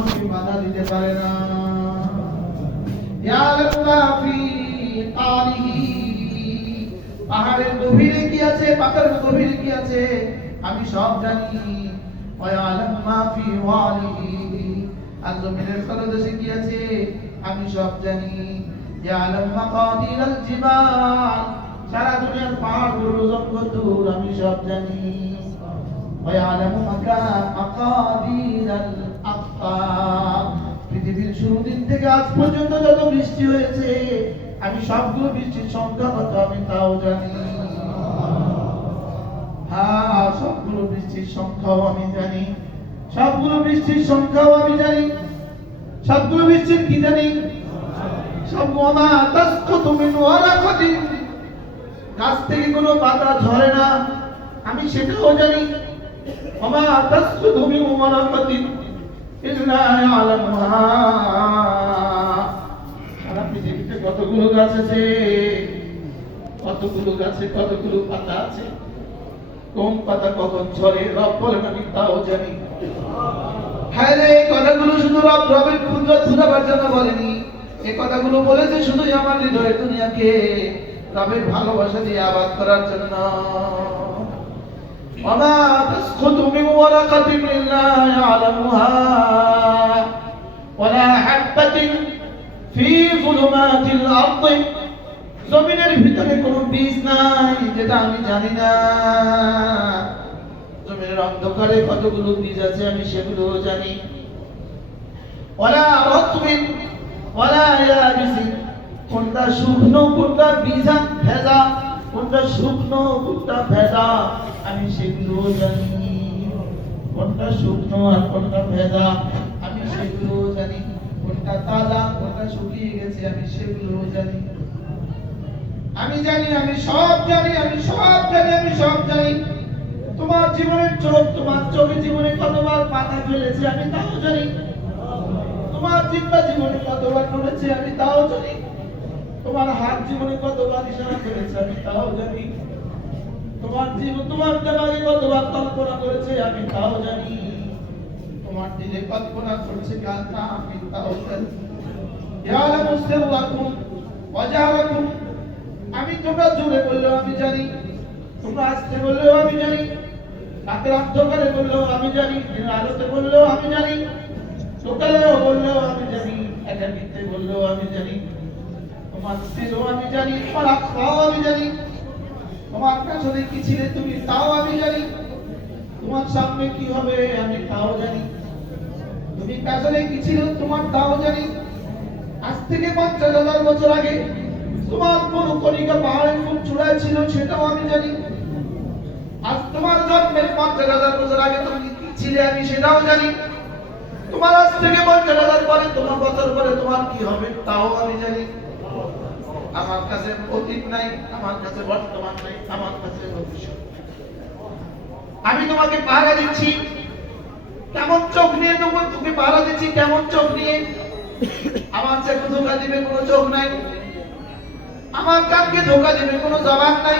আমাকে বাধা দিতে পারে না ইয়া আল্লাহ ফি আলিহি পাহাড়ের গভীরে কি আছে পাথরের গভীরে কি আছে আমি সব জানি ওয়া আলাম মা ফি ওয়ালিহি আর জমিনের তলদেশে কি আছে আমি সব জানি ইয়া আলাম মাকাদির আল জিবাল সারা দুনিয়ার পাহাড় ওজন কত দূর আমি সব জানি ويعلم مكان مقادير الأقطار পৃথিবীর শুরু দিন থেকে আজ পর্যন্ত যত বৃষ্টি হয়েছে, আমি সবগুলো বৃষ্টির সংখ্যা কত আমি তাও জানি। হ্যাঁ সবগুলো বৃষ্টির সংখ্যাও আমি জানি। সবগুলো বৃষ্টির সংখ্যাও আমি জানি। সবগুলো বৃষ্টির কি জানি? সব মনা তাস্ত তুমি নোয়ারা কদিন গাছ থেকে কোনো পাতা ঝরে না। আমি সেটাও জানি। আমার তাস্ত তুমি মোমানা কদিন সারা পৃথিবীতে কতগুলো গাছ আছে? কতগুলো গাছে কতগুলো পাতা আছে? কোন পাতা কখন ঝরে? রব বলেন, আমি তাও জানি। হ্যাঁ এই কথাগুলো শুধু রব, রবের কুদরত ফুরাবার জন্য বলেনি। এই কথাগুলো বলেছে শুধুই আমার হৃদয়ের দুনিয়াকে। রবের ভালোবাসা দিয়ে আবাদ করার জন্য। وما تسقط من ورقة إلا يعلمها ولا حبة في ظلمات الأرض জমিনের ভিতরে কোনো বীজ নাই যেটা আমি জানি না জমিনের অন্ধকারে কতগুলো বীজ আছে আমি সেগুলো জানি ওলা রতবিন ওলা ইয়াবিসিন কোনটা শুকনো কোনটা বীজা ভেজা কোনটা শুকনো কোনটা ভেজা আমি সেগুলো জানি। কোনটা শুকনো আর কোনটা ভেজা, আমি সেগুলো জানি। কোনটা তাজা, কোনটা শুকিয়ে গেছে, আমি সেগুলো জানি। আমি জানি, আমি সব জানি, আমি সব জানি, আমি সব জানি। তোমার জীবনের চোখ, তোমার চোখে জীবনে কতবার পাতা ফেলেছে আমি তাও জানি। তোমার জিব্বা জীবনে কতবার নড়েছে, আমি তাও জানি। তোমার হাত জীবনে কতবার ইশারা করেছে, আমি তাও জানি। তোমার জীবন তোমার দেমাগে কতবার কল্পনা করেছে, আমি তাও জানি। তোমার দিলে কল্পনা করছে কাল না আমি তাও জানি। আমি তোমরা জোরে বললেও আমি জানি, তোমরা আস্তে বললেও আমি জানি, রাতের অন্ধকারে বললেও আমি জানি আলোতে বললেও আমি জানি, সকালেও বললেও আমি জানি, একাকিত্বে বললেও আমি জানি, তোমার আমি জানি, তোমার আমি জানি। তোমার পেছনে কি ছিলে তুমি তাও আমি জানি। তোমার সামনে কি হবে আমি তাও জানি। তুমি পেছনে কি ছিল তোমার তাও জানি। আজ থেকে পঞ্চাশ হাজার বছর আগে তোমার কোন কণিকা পাহাড়ের কোন চূড়ায় ছিল সেটাও আমি জানি। আজ তোমার জন্মের পঞ্চাশ হাজার বছর আগে তুমি কি ছিলে আমি সেটাও জানি। তোমার আজ থেকে পঞ্চাশ হাজার পরে, তোমার বছর পরে তোমার কি হবে তাও আমি জানি। আমার কাছে অতীত নাই, আমার কাছে বর্তমান নাই, আমার কাছে ভবিষ্যৎ আমি তোমাকে পাহারা দিচ্ছি, কেমন চোখ নিয়ে তোমার তোকে পাহারা দিচ্ছি, কেমন চোখ নিয়ে? আমার চোখে ধোকা দিবে কোনো চোখ নাই। আমার কানকে ধোকা দিবে কোনো জবাব নাই।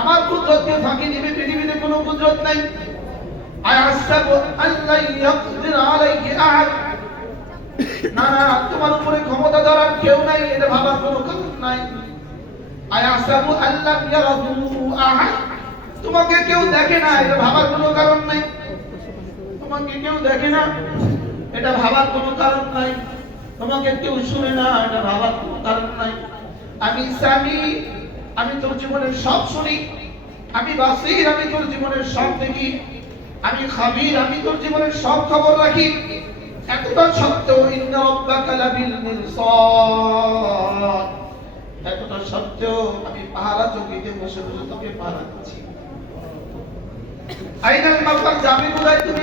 আমার কুদরতকে ফাঁকি দিবে পৃথিবীতে কোনো কুদরত নাই। আয়াসাবু আল্লাহ ইয়াকদির আলাইহি আহাদ। না না, তোমার উপরে ক্ষমতা ধরার কেউ নাই এটা ভাবার কোনো কারণ নাই। আয়াসাবু আল্লাহ তোমাকে কেউ দেখে না এটা ভাবার কোনো কারণ নাই। তোমাকে কেউ দেখে না, এটা ভাবার কোনো কারণ নাই। তোমাকে কেউ শুনে না, এটা ভাবার কোনো কারণ নাই। আমি স্বামী আমি তোর জীবনের সব শুনি। আমি বাসির, আমি তোর জীবনের সব দেখি। আমি খাবির, আমি তোর জীবনের সব খবর রাখি। এতটা সত্ত্বেও ইন্না লাবিল মিরসাদ। আমি পাহারা চৌকিতে বসে বসে তোকে পাহারা দিচ্ছি। আইনাল তুমি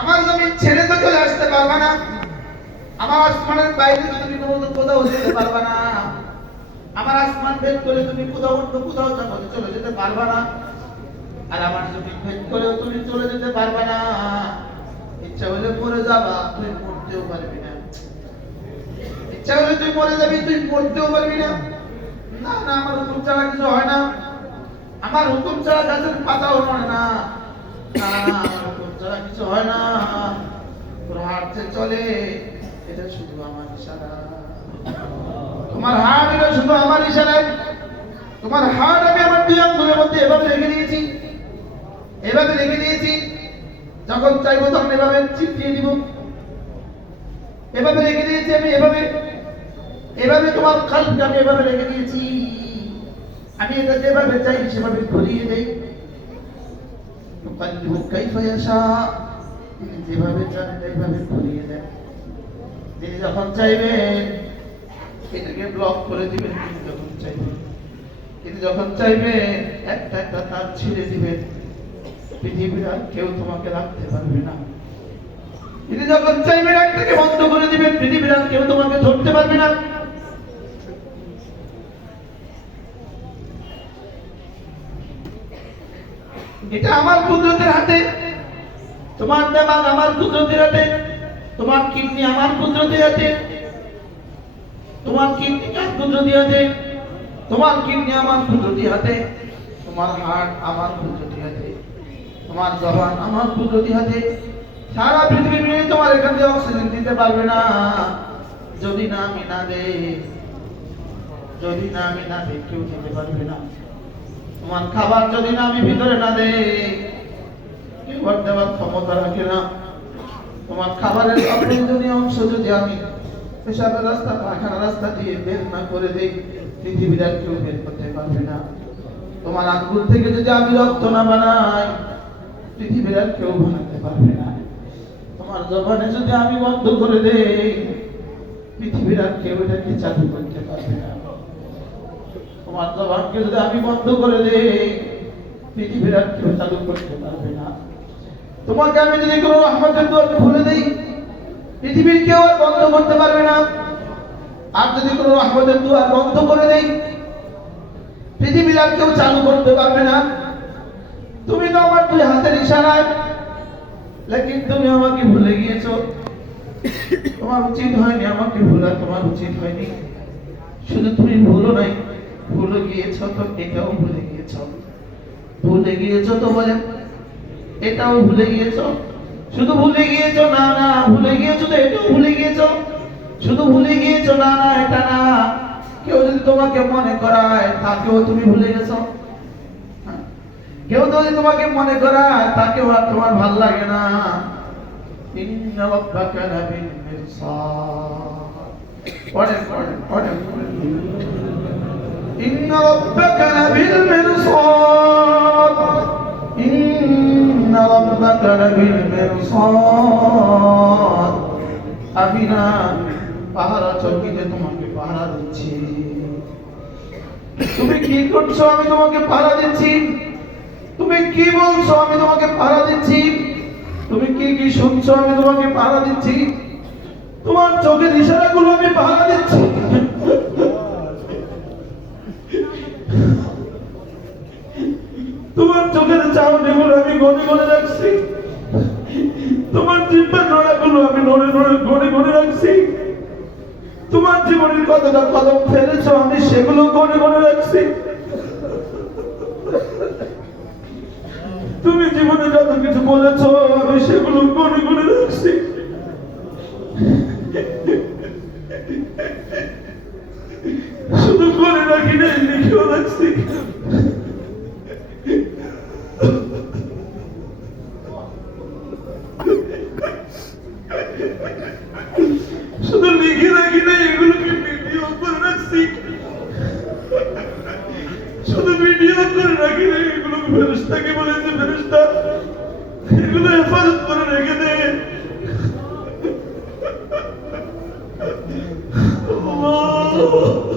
আমার জমিন ছেড়ে তো চলে আসতে পারবে না। আমার আসমানের বাইরে তুমি কোনো কোথাও যেতে পারবে না। আমার আসমান ভেদ করে তুমি কোথাও অন্য কোথাও চলে যেতে পারবে না। আর আমার জমিন ভেদ করেও তুমি চলে যেতে পারবে না। ইচ্ছা হলে মরে যাবা তুই মরতেও পারবি না। ইচ্ছা হলে তুই মরে যাবি, তুই মরতেও পারবি না। না না, আমার হুকুম ছাড়া কিছু হয় না। আমার হুকুম ছাড়া গাছের পাতাও নড়ে না। হুকুম ছাড়া কিছু হয় না। তোর হাতে চলে, এটা শুধু আমার ইশারা। তোমার হাত, এটা শুধু আমার ইশারায় তোমার হাত আমি আমার দুই আঙ্গুলের মধ্যে এভাবে রেখে দিয়েছি। এভাবে রেখে দিয়েছি। যখন চাইব তখন এভাবে চিপকিয়ে দিব। এভাবে রেখে দিয়েছি আমি, এভাবে। এভাবে তোমার খালকে আমি এভাবে রেখে দিয়েছি। আমি এটা যেভাবে চাই সেভাবে ঘুরিয়ে দেই। যেভাবে চান তিনি যখন চাইবেন এটাকে ব্লক করে দিবেন। তিনি যখন চাইবেন তিনি যখন চাইবেন, একটা একটা তার ছিঁড়ে দিবেন। পৃথিবীর আর কেউ তোমাকে রাখতে পারবে না। যখন একটাকে বন্ধ করে পৃথিবীর আর কেউ তোমাকে ধরতে পারবে না। এটা আমার কুদরতের হাতে। তোমার দেমাগ আমার কুদরতের হাতে। তোমার কিডনি আমার কুদরতের হাতে। তোমার কিডনি কার কুদরতি হাতে? তোমার কিডনি আমার কুদরতি হাতে। তোমার হার্ট আমার কুদরতি হাতে। তোমার জবান আমার কুদরতি হাতে। সারা পৃথিবী মিলে তোমার এখান থেকে অক্সিজেন দিতে পারবে না। যদি না আমি না দে, যদি না আমি না দে, কেউ দিতে পারবে না। তোমার খাবার যদি না আমি ভিতরে না দে কেউ দেওয়ার ক্ষমতা রাখে না। তোমার খাবারের অপ্রয়োজনীয় অংশ যদি আমি পেশাবের রাস্তা পায়খানা রাস্তা দিয়ে বের না করে দেই, পৃথিবীর আর কেউ বের করতে পারবে না। তোমার আঙ্গুল থেকে যদি আমি রক্ত না বানাই পৃথিবীর আর কেউ বানাতে পারবে না। তোমার জবানে যদি আমি বন্ধ করে দেই, পৃথিবীর আর কেউ এটাকে চালু করতে পারবে না। তোমার জবানকে যদি আমি বন্ধ করে দেই, পৃথিবীর আর কেউ চালু করতে পারবে না। তোমাকে আমি যদি কোনো রহমতের দোয়ার খুলে দেই, পৃথিবীর কেউ আর বন্ধ করতে পারবে না। আর যদি কোনো রহমতের দোয়ার বন্ধ করে দেই, পৃথিবীর আর কেউ চালু করতে পারবে না। তুমি তো আমার দুই হাতের ইশারায়। লেকিন তুমি আমাকে ভুলে গিয়েছো। তোমার উচিত হয়নি আমাকে ভুলা, তোমার উচিত হয়নি। শুধু তুমি ভুলো নাই, ভুলে গিয়েছো তো, এটাও ভুলে গিয়েছো। ভুলে গিয়েছো তো বলে, এটাও ভুলে গিয়েছো। শুধু ভুলে গিয়েছো, না না, ভুলে গিয়েছো তো, এটাও ভুলে গিয়েছো। শুধু ভুলে গিয়েছো, না না, এটা না। কেউ যদি তোমাকে মনে করায়, তাকেও তুমি ভুলে গেছো। কেউ যদি তোমাকে মনে করায় তাকেও আর তোমার ভাল লাগে না ইন্না রাব্বাকা লাবিল মিরসাদ পড়েন পড়েন পড়েন পড়েন إن ربك لبالمرصاد إن ربك لبالمرصاد আমি না পাহারা চৌকিতে তোমাকে পাহারা দিচ্ছি তুমি কি করছো আমি তোমাকে পাহারা দিচ্ছি তুমি কি বলছো? আমি তোমাকে পাহারা দিচ্ছি। তুমি কি কি শুনছো? আমি তোমাকে পাহারা দিচ্ছি। তোমার চোখের ইশারাগুলো আমি পাহারা দিচ্ছি। তোমার চোখের চাউনিগুলো আমি গনে গনে রাখছি। তোমার জিব্বার নড়াগুলো আমি নড়ে নড়ে গনে গনে রাখছি। তোমার জীবনের কতটা কদম ফেলেছো, আমি সেগুলো গনে গনে রাখছি। জীবনে যত কিছু বলেছ আমি সেগুলো গনে গনে রাখছি। শুধু করে রাখি না লিখেও রাখছি। 不不不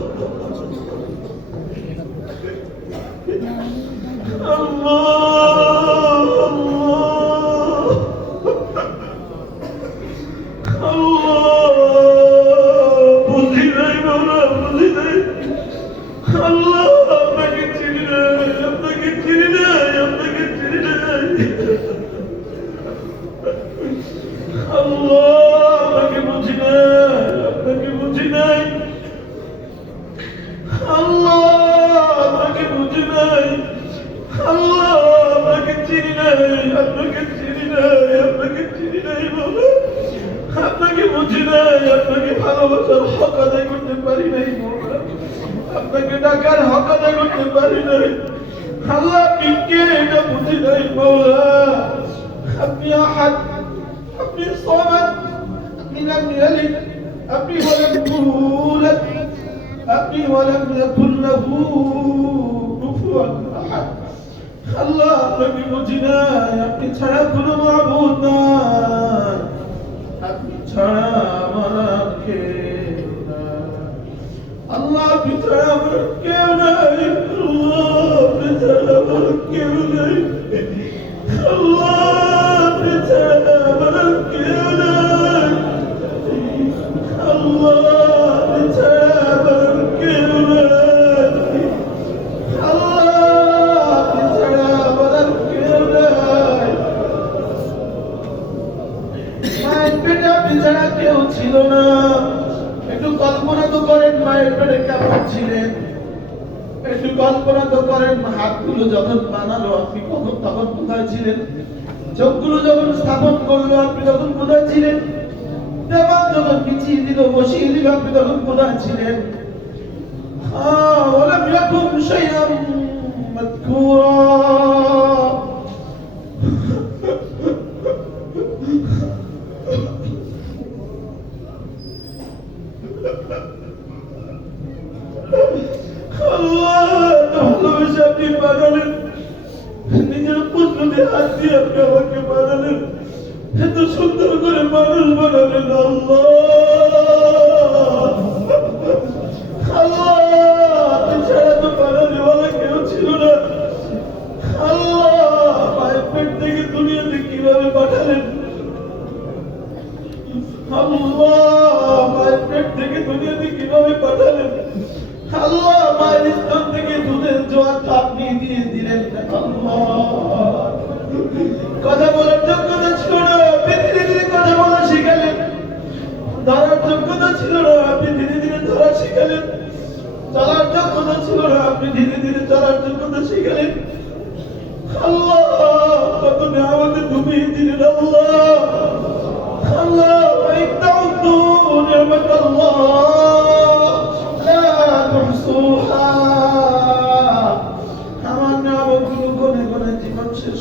করতে পারি নাই। আল্লাহ কে এটা বুঝি নাই মৌলা আপনি আহাদ, আপনি সমাদ, আপনি লাম ইয়ালিদ আপনি ওয়ালাম ইউলাদ আপনি ওয়ালাম ইয়াকুল কুফুয়ান আহাদ। আল্লাহ আপনাকে বুঝি নাই, আপনি ছাড়া কোনো মাবুদ নাই। আপনি ছাড়া আল্লাহ ছাড়া আমার কেউ নাই আল্লাহ আপনি আমার কেউ নাই। আল্লাহ ছাড়া আমার কেউ নাই। আল্লাহ ছাড়া আমার কেউ নাই। আল্লাহ আপনি আমার কেউ মায়ের পেটে আপনি কেউ ছিল না। একটু কল্পনা তো করেন মায়ের পেটে কেমন ছিলেন একটু কল্পনা তো করেন হাতগুলো যখন বানালো আপনি কখন তখন কোথায় ছিলেন চোখগুলো যখন স্থাপন করলো আপনি তখন কোথায় ছিলেন দেওয়াল যখন পিছিয়ে দিল বসিয়ে দিল আপনি তখন কোথায় ছিলেন آه ولم يكن شيئا مذكورا এত সুন্দর করে মানুষ বানালেন আল্লাহ তো বানালে বলা কেউ ছিল না থেকে দুনিয়াতে কীভাবে পাঠালেন থেকে দুনিয়াতে কীভাবে পাঠালেন আল্লাহ। মায়ের থেকে দুধের জোয়ার আপনি দিয়ে দিলেন কথা বলার যোগ্যতা ছিল না আপনি ধীরে ধীরে কথা বলা শিখালেন। ধরার যোগ্যতা ছিল না আপনি ধীরে ধীরে ধরা শিখালেন। চলার যোগ্যতা ছিল না আপনি ধীরে ধীরে চলার যোগ্যতা শিখালেন। আল্লাহ কত আল্লাহ।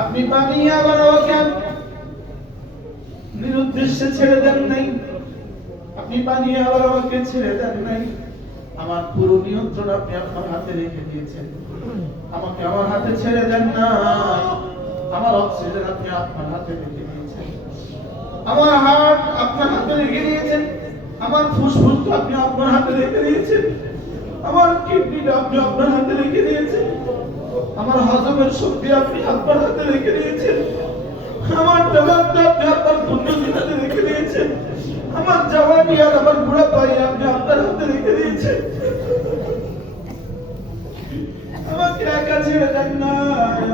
আপনি বানিয়ে আবার আমাকে নিরুদ্দেশ্যে ছেড়ে দেন নাই। আপনি বানিয়ে আবার আমাকে ছেড়ে দেন নাই। আমার পুরো নিয়ন্ত্রণ আপনি আপনার হাতে রেখে দিয়েছেন। আমাকে আমার হাতে ছেড়ে দেন না। আমার অক্সিজেন আপনি আপনার হাতে রেখে দিয়েছেন। আমার হার্ট আপনার হাতে রেখে দিয়েছেন। আমার ফুসফুস আপনি আপনার হাতে রেখে দিয়েছেন। আমার কিডনিটা আপনি আপনার হাতে রেখে দিয়েছেন। আমার হজমের শক্তি আপনি আপনার হাতে রেখে দিয়েছেন। আমার জবাবটা আপনি আপনার পুণ্যতির হাতে রেখে দিয়েছেন। আমার জওয়ানি আর আমার বুড়া পাই আপনি আপনার হাতে রেখে দিয়েছেন। আমাকে একা ছেড়ে দেন না,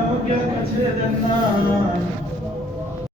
আমাকে একা ছেড়ে দেন না।